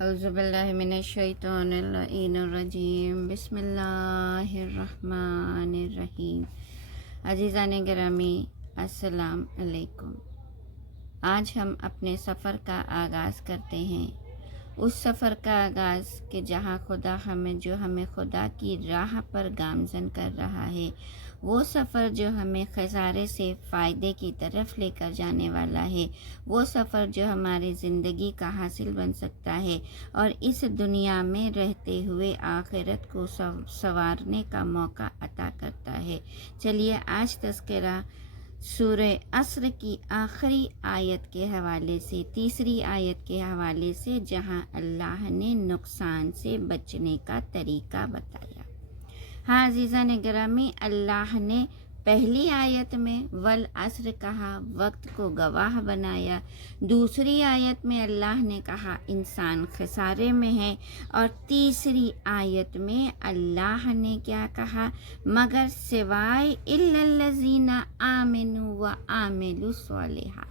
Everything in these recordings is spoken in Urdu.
اعوذ باللہ من الشیطان اللعین الرجیم، بسم اللہ الرحمن الرحیم۔ عزیزان گرامی، السلام علیکم۔ آج ہم اپنے سفر کا آغاز کرتے ہیں، اس سفر کا آغاز کہ جہاں خدا ہمیں خدا کی راہ پر گامزن کر رہا ہے، وہ سفر جو ہمیں خسارے سے فائدے کی طرف لے کر جانے والا ہے، وہ سفر جو ہماری زندگی کا حاصل بن سکتا ہے اور اس دنیا میں رہتے ہوئے آخرت کو سنوارنے کا موقع عطا کرتا ہے۔ چلیے آج تذکرہ سورہ عصر کی آخری آیت کے حوالے سے، تیسری آیت کے حوالے سے، جہاں اللہ نے نقصان سے بچنے کا طریقہ بتایا۔ ہاں عزیزان گرامی، اللہ نے پہلی آیت میں والعصر کہا، وقت کو گواہ بنایا۔ دوسری آیت میں اللہ نے کہا انسان خسارے میں ہے، اور تیسری آیت میں اللہ نے کیا کہا؟ مگر سوائے الا الذین آمنوا وعملوا الصالحات،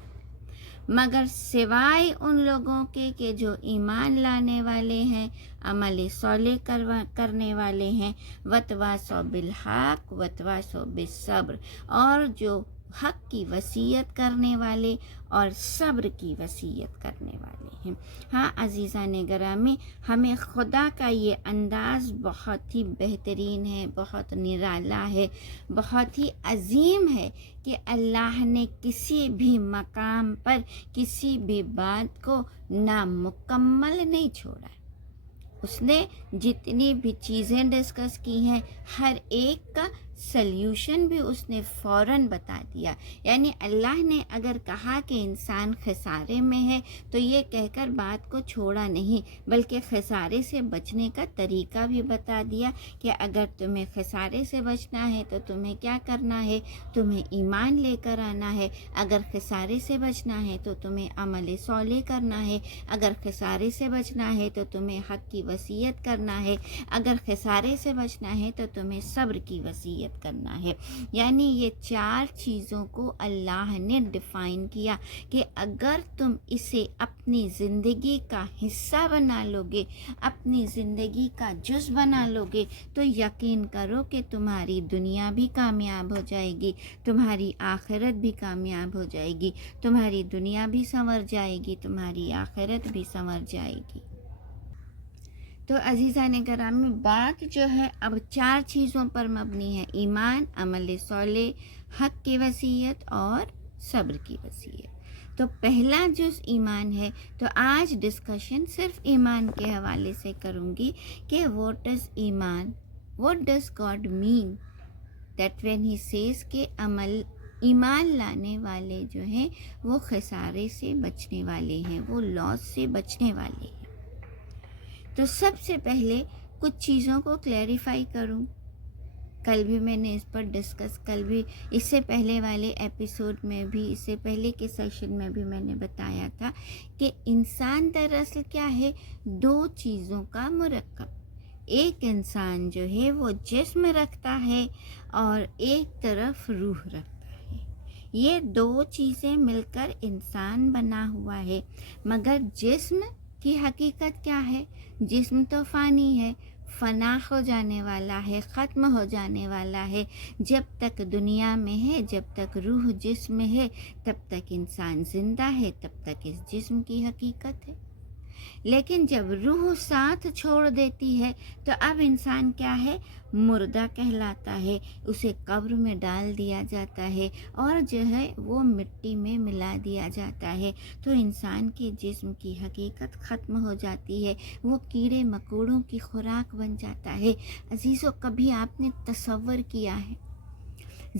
مگر سوائے ان لوگوں کے کہ جو ایمان لانے والے ہیں، عمل صالح کرنے والے ہیں، وتواصوا بالحق وتواصوا بالصبر، اور جو حق کی وصیت کرنے والے اور صبر کی وصیت کرنے والے ہیں۔ ہاں عزیزان گرامی، ہمیں خدا کا یہ انداز بہت ہی بہترین ہے، بہت نرالا ہے، بہت ہی عظیم ہے کہ اللہ نے کسی بھی مقام پر کسی بھی بات کو نامکمل نہیں چھوڑا۔ اس نے جتنی بھی چیزیں ڈسکس کی ہیں، ہر ایک کا سلیوشن بھی اس نے فوراً بتا دیا۔ یعنی اللہ نے اگر کہا کہ انسان خسارے میں ہے تو یہ کہہ کر بات کو چھوڑا نہیں، بلکہ خسارے سے بچنے کا طریقہ بھی بتا دیا کہ اگر تمہیں خسارے سے بچنا ہے تو تمہیں کیا کرنا ہے، تمہیں ایمان لے کر آنا ہے۔ اگر خسارے سے بچنا ہے تو تمہیں عمل صالح کرنا ہے۔ اگر خسارے سے بچنا ہے تو تمہیں حق کی وصیت کرنا ہے۔ اگر خسارے سے بچنا ہے تو تمہیں صبر کی وصیت کرنا ہے۔ یعنی یہ چار چیزوں کو اللہ نے ڈیفائن کیا کہ اگر تم اسے اپنی زندگی کا حصہ بنا لو گے، اپنی زندگی کا جز بنا لو گے، تو یقین کرو کہ تمہاری دنیا بھی کامیاب ہو جائے گی، تمہاری آخرت بھی کامیاب ہو جائے گی، تمہاری دنیا بھی سنور جائے گی، تمہاری آخرت بھی سنور جائے گی۔ تو عزیزان گرامی، بات جو ہے اب چار چیزوں پر مبنی ہے: ایمان، عمل صالح، حق کی وصیت اور صبر کی وصیت۔ تو پہلا جز ایمان ہے، تو آج ڈسکشن صرف ایمان کے حوالے سے کروں گی کہ واٹ از ایمان، what does God mean that when he says کہ ایمان لانے والے جو ہیں وہ خسارے سے بچنے والے ہیں، وہ لاس سے بچنے والے ہیں۔ تو سب سے پہلے کچھ چیزوں کو کلیریفائی کروں۔ کل بھی میں نے اس پر ڈسکس، کل بھی اس سے پہلے والے ایپیسوڈ میں بھی، اس سے پہلے کے سیشن میں بھی میں نے بتایا تھا کہ انسان دراصل کیا ہے؟ دو چیزوں کا مرکب۔ ایک انسان جو ہے وہ جسم رکھتا ہے اور ایک طرف روح رکھتا ہے۔ یہ دو چیزیں مل کر انسان بنا ہوا ہے، مگر جسم کی حقیقت کیا ہے؟ جسم تو فانی ہے، فنا ہو جانے والا ہے، ختم ہو جانے والا ہے۔ جب تک دنیا میں ہے، جب تک روح جسم میں ہے، تب تک انسان زندہ ہے، تب تک اس جسم کی حقیقت ہے۔ لیکن جب روح ساتھ چھوڑ دیتی ہے تو اب انسان کیا ہے؟ مردہ کہلاتا ہے، اسے قبر میں ڈال دیا جاتا ہے اور جو ہے وہ مٹی میں ملا دیا جاتا ہے، تو انسان کے جسم کی حقیقت ختم ہو جاتی ہے، وہ کیڑے مکوڑوں کی خوراک بن جاتا ہے۔ عزیزو، کبھی آپ نے تصور کیا ہے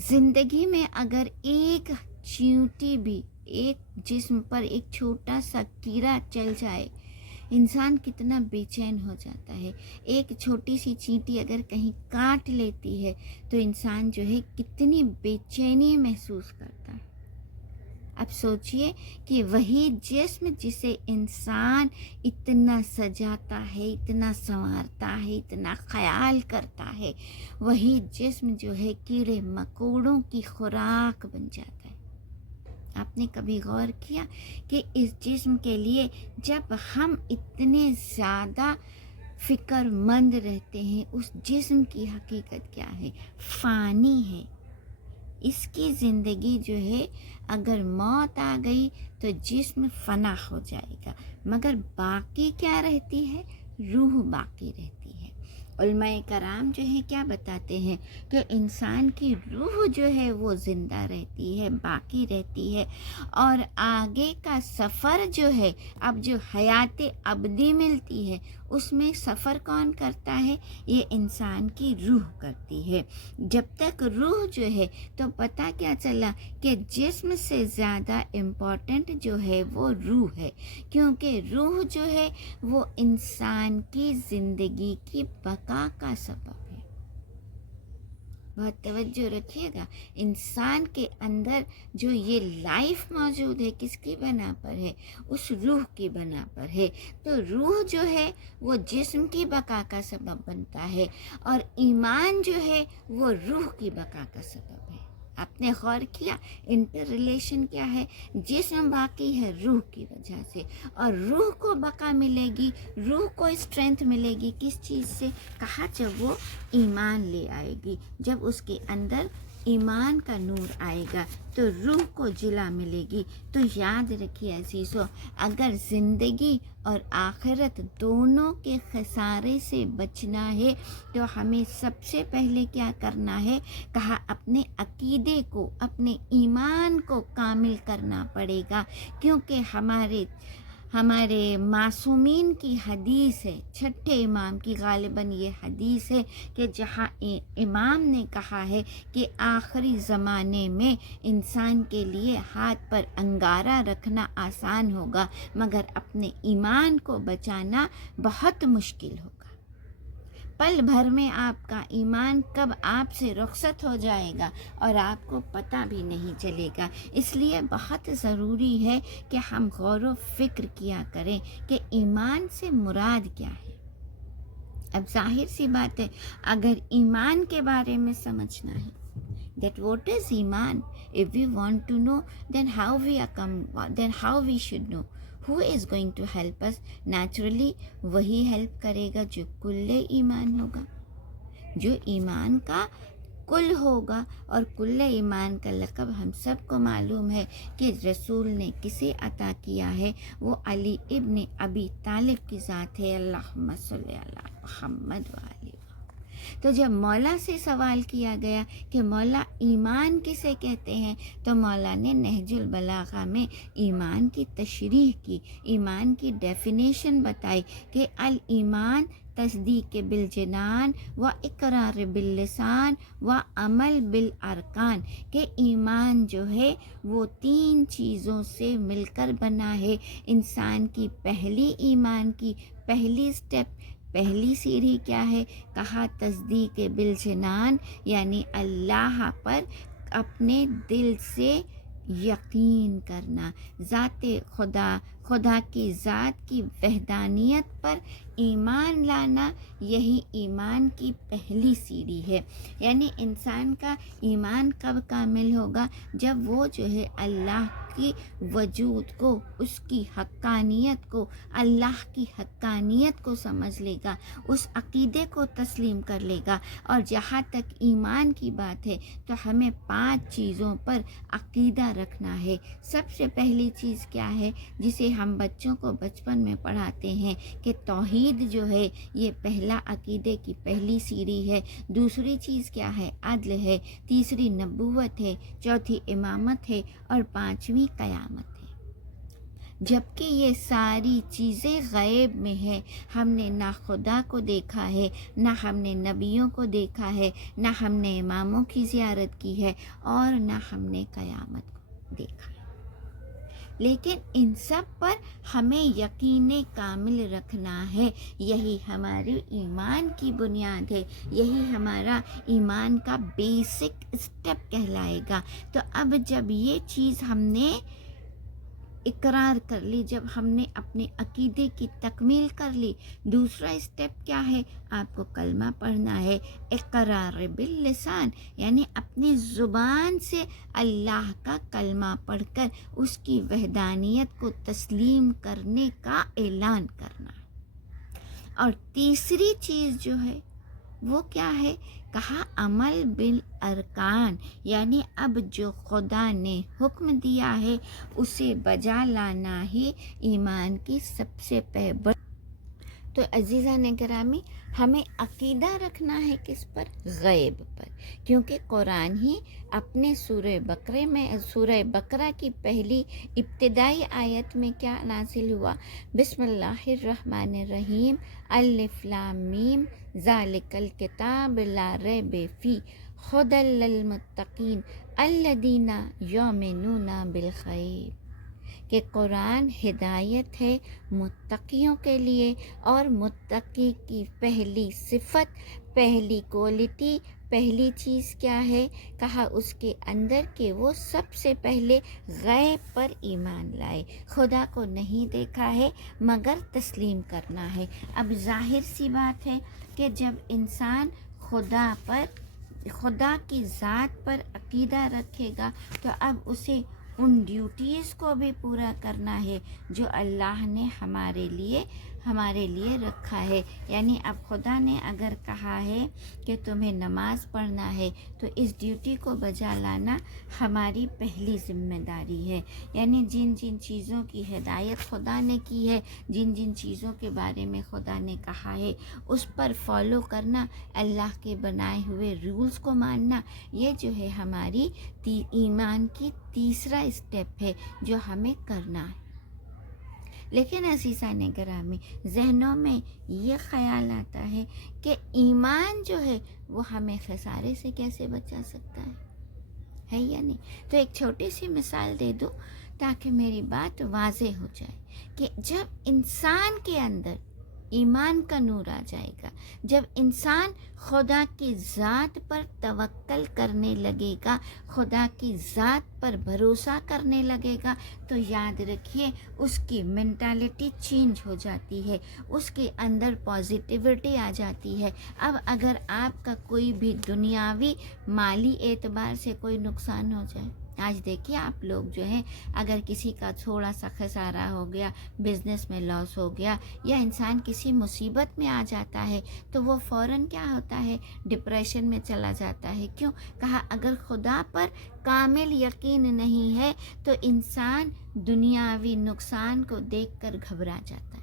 زندگی میں اگر ایک چیونٹی بھی ایک جسم پر، ایک چھوٹا سا کیڑا چل جائے، انسان کتنا بے چین ہو جاتا ہے؟ ایک چھوٹی سی چینٹی اگر کہیں کاٹ لیتی ہے تو انسان جو ہے کتنی بے چینی محسوس کرتا ہے۔ اب سوچئے کہ وہی جسم جسے انسان اتنا سجاتا ہے، اتنا سنوارتا ہے، اتنا خیال کرتا ہے، وہی جسم جو ہے کیڑے مکوڑوں کی خوراک بن جاتا ہے۔ آپ نے کبھی غور کیا کہ اس جسم کے لیے جب ہم اتنے زیادہ فکر مند رہتے ہیں، اس جسم کی حقیقت کیا ہے؟ فانی ہے. اس کی زندگی جو ہے اگر موت آ گئی تو جسم فنا ہو جائے گا، مگر باقی کیا رہتی ہے؟ روح باقی رہتی ہے. علماء کرام جو ہے کیا بتاتے ہیں کہ انسان کی روح جو ہے وہ زندہ رہتی ہے، باقی رہتی ہے، اور آگے کا سفر جو ہے، اب جو حیات ابدی ملتی ہے اس میں سفر کون کرتا ہے؟ یہ انسان کی روح کرتی ہے. جب تک روح جو ہے تو پتہ کیا چلا کہ جسم سے زیادہ امپورٹنٹ جو ہے وہ روح ہے، کیونکہ روح جو ہے وہ انسان کی زندگی کی بقا کا سبب ہے. بہت توجہ رکھیے گا، انسان کے اندر جو یہ لائف موجود ہے کس کی بنا پر ہے؟ اس روح کی بنا پر ہے. تو روح جو ہے وہ جسم کی بقا کا سبب بنتا ہے، اور ایمان جو ہے وہ روح کی بقا کا سبب ہے. آپ نے غور کیا انٹر ریلیشن کیا ہے؟ جسم باقی ہے روح کی وجہ سے، اور روح کو بقا ملے گی، روح کو اسٹرینتھ ملے گی کس چیز سے؟ کہا جب وہ ایمان لے آئے گی، جب اس کے اندر ایمان کا نور آئے گا تو روح کو جلا ملے گی. تو یاد رکھیے عزیزو، اگر زندگی اور آخرت دونوں کے خسارے سے بچنا ہے تو ہمیں سب سے پہلے کیا کرنا ہے؟ کہا اپنے عقیدے کو، اپنے ایمان کو کامل کرنا پڑے گا، کیونکہ ہمارے معصومین کی حدیث ہے، چھٹے امام کی غالباً یہ حدیث ہے کہ جہاں امام نے کہا ہے کہ آخری زمانے میں انسان کے لیے ہاتھ پر انگارہ رکھنا آسان ہوگا، مگر اپنے ایمان کو بچانا بہت مشکل ہوگا. پل بھر میں آپ کا ایمان کب آپ سے رخصت ہو جائے گا اور آپ کو پتہ بھی نہیں چلے گا. اس لیے بہت ضروری ہے کہ ہم غور و فکر کیا کریں کہ ایمان سے مراد کیا ہے. اب ظاہر سی بات ہے، اگر ایمان کے بارے میں سمجھنا ہے that what is ایمان, if we want to know then how we should know. Who is going to help us? Naturally وہی ہیلپ کرے گا جو کل ایمان ہوگا، جو ایمان کا کل ہوگا. اور کل ایمان کا لقب ہم سب کو معلوم ہے کہ رسول نے کسے عطا کیا ہے، وہ علی ابن ابی طالب کی ذات ہے. اللہم صلی علی محمد وآلہ. تو جب مولا سے سوال کیا گیا کہ مولا ایمان کسے کہتے ہیں، تو مولا نے نہج البلاغہ میں ایمان کی تشریح کی، ایمان کی ڈیفینیشن بتائی کہ الایمان تصدیق بالجنان و اقرار باللسان و عمل بالارکان، کہ ایمان جو ہے وہ 3 چیزوں سے مل کر بنا ہے. انسان کی پہلی ایمان کی پہلی سٹیپ، پہلی سیڑھی کیا ہے؟ کہا تصدیق بالجنان، یعنی اللہ پر اپنے دل سے یقین کرنا، ذات خدا کی ذات کی وحدانیت پر ایمان لانا، یہی ایمان کی پہلی سیڑھی ہے. یعنی انسان کا ایمان کب کامل ہوگا؟ جب وہ جو ہے اللہ کی وجود کو، اس کی حقانیت کو، اللہ کی حقانیت کو سمجھ لے گا، اس عقیدے کو تسلیم کر لے گا. اور جہاں تک ایمان کی بات ہے تو ہمیں 5 چیزوں پر عقیدہ رکھنا ہے. سب سے پہلی چیز کیا ہے جسے ہم بچوں کو بچپن میں پڑھاتے ہیں کہ توحید جو ہے یہ پہلا عقیدے کی پہلی سیڑھی ہے. دوسری چیز کیا ہے؟ عدل ہے. تیسری نبوت ہے. چوتھی امامت ہے. اور 5ویں قیامت ہے. جبکہ یہ ساری چیزیں غیب میں ہیں، ہم نے نہ خدا کو دیکھا ہے، نہ ہم نے نبیوں کو دیکھا ہے، نہ ہم نے اماموں کی زیارت کی ہے، اور نہ ہم نے قیامت کو دیکھا ہے. لیکن ان سب پر ہمیں یقین کامل رکھنا ہے. یہی ہماری ایمان کی بنیاد ہے، یہی ہمارا ایمان کا بیسک اسٹیپ کہلائے گا. تو اب جب یہ چیز ہم نے اقرار کر لی، جب ہم نے اپنے عقیدے کی تکمیل کر لی، دوسرا اسٹیپ کیا ہے؟ آپ کو کلمہ پڑھنا ہے، اقرار باللسان، یعنی اپنی زبان سے اللہ کا کلمہ پڑھ کر اس کی وحدانیت کو تسلیم کرنے کا اعلان کرنا ہے۔ اور تیسری چیز جو ہے وہ کیا ہے؟ کہا عمل بالارکان، یعنی اب جو خدا نے حکم دیا ہے اسے بجا لانا ہی ایمان کی سب سے بڑی۔ تو عزیزان گرامی، ہمیں عقیدہ رکھنا ہے کس پر؟ غیب پر، کیونکہ قرآن ہی اپنے سورہ بقرہ کی پہلی ابتدائی آیت میں کیا نازل ہوا؟ بسم اللہ الرحمن الرحیم، الف لام میم، ذالک الکتاب لا ریب فیہ ھدی للمتقین الذین یؤمنون بالغیب، کہ قرآن ہدایت ہے متقیوں کے لیے، اور متقی کی پہلی صفت، پہلی کوالٹی، پہلی چیز کیا ہے؟ کہا اس کے اندر کہ وہ سب سے پہلے غیب پر ایمان لائے، خدا کو نہیں دیکھا ہے مگر تسلیم کرنا ہے۔ اب ظاہر سی بات ہے کہ جب انسان خدا کی ذات پر عقیدہ رکھے گا تو اب اسے ان ڈیوٹیز کو بھی پورا کرنا ہے جو اللہ نے ہمارے لیے رکھا ہے۔ یعنی اب خدا نے اگر کہا ہے کہ تمہیں نماز پڑھنا ہے تو اس ڈیوٹی کو بجا لانا ہماری پہلی ذمہ داری ہے۔ یعنی جن جن چیزوں کی ہدایت خدا نے کی ہے، جن جن چیزوں کے بارے میں خدا نے کہا ہے اس پر فالو کرنا، اللہ کے بنائے ہوئے رولز کو ماننا، یہ جو ہے ہماری ایمان کی تیسرا اسٹیپ ہے جو ہمیں کرنا ہے۔ لیکن عزیزان گرامی، ذہنوں میں یہ خیال آتا ہے کہ ایمان جو ہے وہ ہمیں خسارے سے کیسے بچا سکتا ہے یا نہیں؟ تو ایک چھوٹی سی مثال دے دوں تاکہ میری بات واضح ہو جائے کہ جب انسان کے اندر ایمان کا نور آ جائے گا، جب انسان خدا کی ذات پر توکل کرنے لگے گا، خدا کی ذات پر بھروسہ کرنے لگے گا، تو یاد رکھیے اس کی مینٹالٹی چینج ہو جاتی ہے، اس کے اندر پازیٹیوٹی آ جاتی ہے۔ اب اگر آپ کا کوئی بھی دنیاوی مالی اعتبار سے کوئی نقصان ہو جائے، آج دیکھیے آپ لوگ جو ہیں، اگر کسی کا تھوڑا سا خسارہ ہو گیا، بزنس میں لاس ہو گیا، یا انسان کسی مصیبت میں آ جاتا ہے تو وہ فوراً کیا ہوتا ہے؟ ڈپریشن میں چلا جاتا ہے۔ کیوں؟ کہا اگر خدا پر کامل یقین نہیں ہے تو انسان دنیاوی نقصان کو دیکھ کر گھبرا جاتا ہے،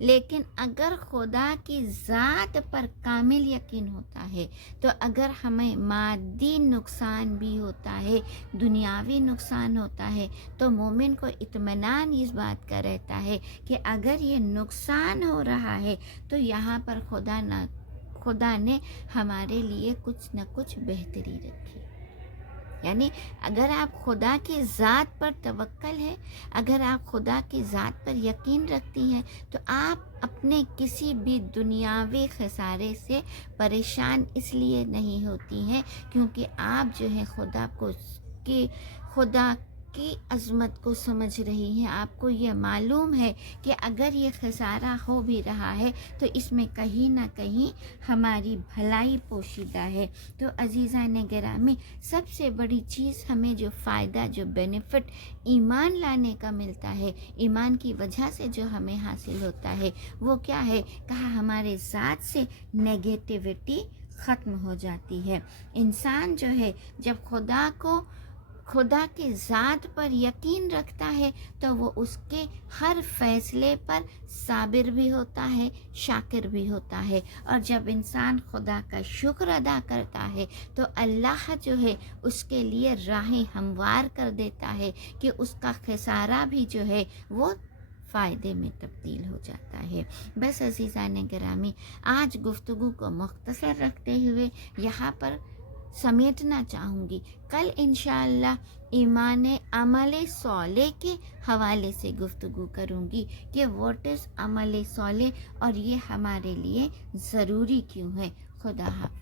لیکن اگر خدا کی ذات پر کامل یقین ہوتا ہے تو اگر ہمیں مادی نقصان بھی ہوتا ہے، دنیاوی نقصان ہوتا ہے، تو مومن کو اطمینان اس بات کا رہتا ہے کہ اگر یہ نقصان ہو رہا ہے تو یہاں پر خدا نے ہمارے لیے کچھ نہ کچھ بہتری رکھی۔ یعنی اگر آپ خدا کی ذات پر توکل ہے، اگر آپ خدا کی ذات پر یقین رکھتی ہیں، تو آپ اپنے کسی بھی دنیاوی خسارے سے پریشان اس لیے نہیں ہوتی ہیں کیونکہ آپ جو ہے خدا کی عظمت کو سمجھ رہی ہیں۔ آپ کو یہ معلوم ہے کہ اگر یہ خسارہ ہو بھی رہا ہے تو اس میں کہیں نہ کہیں ہماری بھلائی پوشیدہ ہے۔ تو عزیزان گرامی، سب سے بڑی چیز ہمیں جو فائدہ، جو بینیفٹ ایمان لانے کا ملتا ہے، ایمان کی وجہ سے جو ہمیں حاصل ہوتا ہے، وہ کیا ہے؟ کہا ہمارے ذات سے نیگیٹیوٹی ختم ہو جاتی ہے۔ انسان جو ہے جب خدا کی ذات پر یقین رکھتا ہے تو وہ اس کے ہر فیصلے پر صابر بھی ہوتا ہے، شاکر بھی ہوتا ہے، اور جب انسان خدا کا شکر ادا کرتا ہے تو اللہ جو ہے اس کے لیے راہیں ہموار کر دیتا ہے کہ اس کا خسارہ بھی جو ہے وہ فائدے میں تبدیل ہو جاتا ہے۔ بس عزیزان گرامی، آج گفتگو کو مختصر رکھتے ہوئے یہاں پر سمیٹنا چاہوں گی۔ کل انشاءاللہ ایمان عمل صالح کے حوالے سے گفتگو کروں گی کہ واٹ از عمل صالح اور یہ ہمارے لیے ضروری کیوں ہے۔ خدا حافظ۔